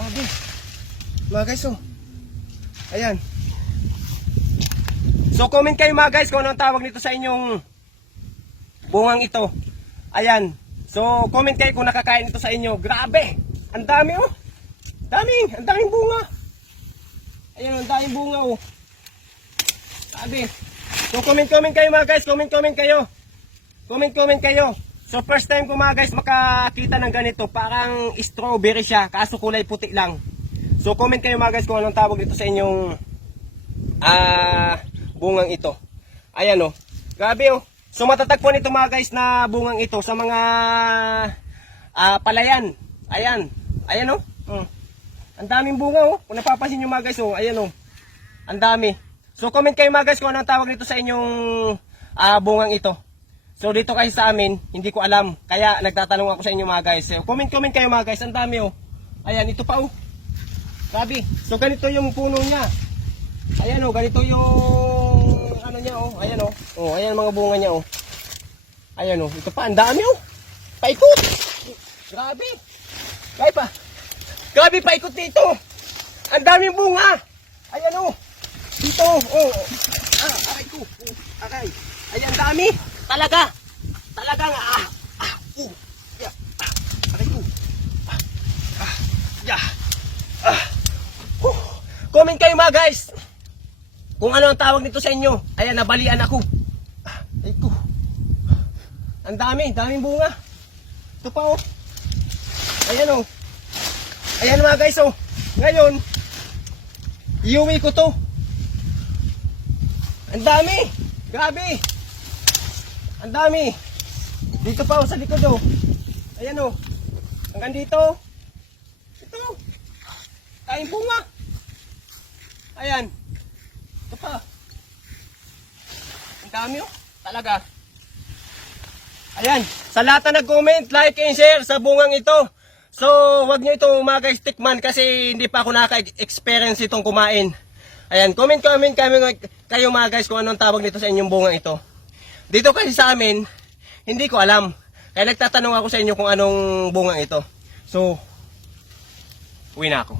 Grabe. Mga guys, oh. Ayan. So comment kayo mga guys kung anong tawag nito sa inyong bungang ito. Ayan. So comment kayo kung nakakain ito sa inyo. Grabe. Ang dami oh. Ang daming bunga. Ayan, ang daming bunga oh. Grabe. So comment kayo mga guys. Comment kayo. Comment kayo. So first time ko mga guys makakita ng ganito. Parang strawberry siya. Kaso kulay puti lang. So comment kayo mga guys kung anong tawag dito sa inyong bungang ito. Ayan oh. Grabe oh. So matatagpuan ito mga guys na bungang ito sa mga palayan. Ayan. Ayan oh. Ang daming bunga oh. Kung napapansin nyo mga guys oh. Ayan oh. Ang dami. So comment kayo mga guys kung anong tawag nito sa inyong bungang ito. So dito kasi sa amin, hindi ko alam. Kaya nagtatanong ako sa inyo mga guys. So, comment kayo mga guys. Ang dami oh. Ayan, ito pa oh. Grabe. So ganito yung puno niya. Ayan oh, ganito yung ano niya oh. Ayan oh. Oh, ayan mga bunga niya oh. Ayan oh, ito pa ang dami oh. Paikot. Grabe. Kaya pa. Grabe paikot dito. Ang daming bunga. Ayan oh. Dito oh. Aray ko. Aray. Ayan dami. Talaga. Talagang yeah. Aray ko. Yeah. Comment kayo mga guys kung ano ang tawag nito sa inyo. Ayan, nabalian ako. Ay ko. Ang daming bunga. Ito pa oh. Ayan oh. Ayan mga guys oh. Ngayon, iuwi ko to. Ang dami. Grabe. Ang dami. Dito pa oh sa likod oh. Ayan oh. Hanggang dito. Ito. Tayong bunga. Ayan. Ito pa. Ang dami oh. Talaga. Ayan. Sa lahat na nag-comment, like and share sa bungang ito. So, wag nyo ito mga guys tikman kasi hindi pa ako naka-experience itong kumain. Ayan. Comment kayo mga guys kung anong tawag nito sa inyong bungang ito. Dito kasi sa amin, hindi ko alam. Kaya nagtatanong ako sa inyo kung anong bungang ito. So, uwi na ako.